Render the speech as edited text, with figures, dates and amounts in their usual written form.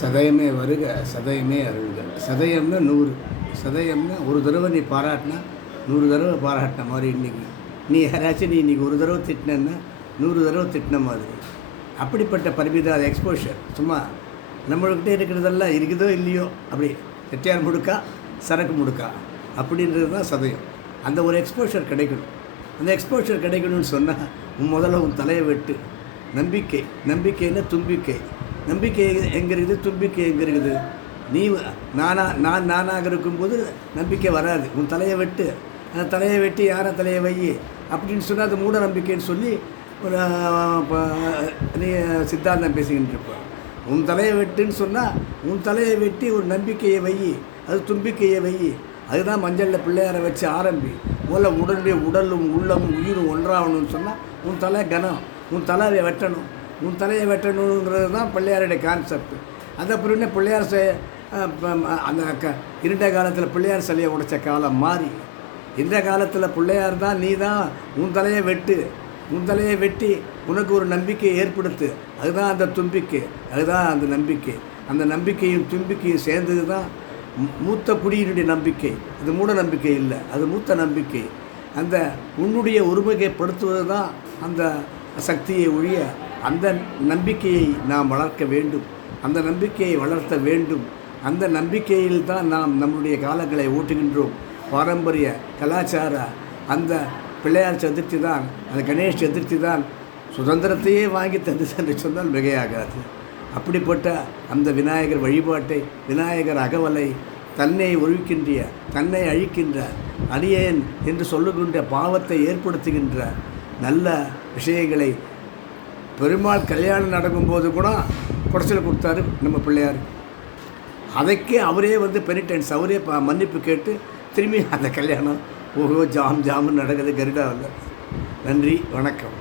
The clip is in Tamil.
சதயமே வருக சதயமே அருள்க. சதயம்னா 100, சதயம்னா ஒரு தடவை நீ பாராட்டினா 100 தடவை பாராட்டின மாதிரி. இன்றைக்கி நீ யாராச்சும் நீ இன்றைக்கி ஒரு தடவை திட்டினேன்னா 100 தடவை திட்டின மாதிரி. அப்படிப்பட்ட பரிமித அது எக்ஸ்போஷர். சும்மா நம்மள்கிட்ட இருக்கிறதெல்லாம் இருக்குதோ இல்லையோ அப்படி செட்டியார் முடுக்கா சரக்கு முடுக்கா அப்படின்றது தான் சதயம். அந்த ஒரு எக்ஸ்போஷர் கிடைக்கணும். அந்த எக்ஸ்போஷர் கிடைக்கணும்னு சொன்னால் முதல்ல உன் தலையை வெட்டு. நம்பிக்கை, நம்பிக்கைன்னா தும்பிக்கை. நம்பிக்கை எங்கே இருக்குது, தும்பிக்கை எங்கே இருக்குது? நீ நானாக இருக்கும்போது நம்பிக்கை வராது. உன் தலையை வெட்டு. அந்த தலையை வெட்டி யாரை தலையை வை அப்படின்னு சொன்னால் அது மூட நம்பிக்கைன்னு சொல்லி ஒரு நீ சித்தாந்தம் பேசிக்கிட்டு இருப்ப. உன் தலையை வெட்டுன்னு சொன்னால் உன் தலையை வெட்டி ஒரு நம்பிக்கையை வை, அது தும்பிக்கையை வை. அதுதான் மஞ்சளில் பிள்ளையாரை வச்சு ஆரம்பி. முதல்ல உடலுடைய உடலும் உள்ளமும் உயிரும் ஒன்றாகணும்னு சொன்னால் உன் தலை கனம், உன் தலையை வெட்டணும். உன் தலையை வெட்டணுன்றது தான் பிள்ளையாருடைய கான்செப்ட். அதை பிறகு பிள்ளையார் அந்த இருண்ட காலத்தில் பிள்ளையார் சிலையை உடைச்ச காலம் மாறி இந்த காலத்தில் பிள்ளையார் தான், நீ தான் உன் தலையை வெட்டு. உன் தலையை வெட்டி உனக்கு ஒரு நம்பிக்கையை ஏற்படுத்து. அதுதான் அந்த தும்பிக்கை, அதுதான் அந்த நம்பிக்கை. அந்த நம்பிக்கையும் தும்பிக்கையும் சேர்ந்தது தான் மூத்த குடியினுடைய நம்பிக்கை. அது மூட நம்பிக்கை இல்லை, அது மூத்த நம்பிக்கை. அந்த உன்னுடைய ஒருமுகைப்படுத்துவது தான் அந்த சக்தியை ஒழிய அந்த நம்பிக்கையை நாம் வளர்க்க வேண்டும். அந்த நம்பிக்கையை வளர்த்த வேண்டும். அந்த நம்பிக்கையில் தான் நாம் நம்முடைய காலங்களை ஓட்டுகின்றோம். பாரம்பரிய கலாச்சார அந்த பிள்ளையார் சதுர்த்தி தான், அந்த கணேஷ் சதுர்த்தி தான் சுதந்திரத்தையே வாங்கி தந்து என்று சொன்னால் மிகையாகாது. அப்படிப்பட்ட அந்த விநாயகர் வழிபாட்டை, விநாயகர் அகவலை, தன்னை ஒழிக்கின்ற, தன்னை அழிக்கின்ற, அடியேன் என்று சொல்லுகின்ற பாவத்தை ஏற்படுத்துகின்ற நல்ல விஷயங்களை பெருமாள் கல்யாணம் நடக்கும்போது கூட குடைச்சல் கொடுத்தாரு நம்ம பிள்ளையார். அதைக்கே அவரே பெனிடென்ஸ், அவரே மன்னிப்பு கேட்டு திரும்பி அந்த கல்யாணம் ஜாம் ஜாமுன்னு நடக்குது கருடாவில். நன்றி, வணக்கம்.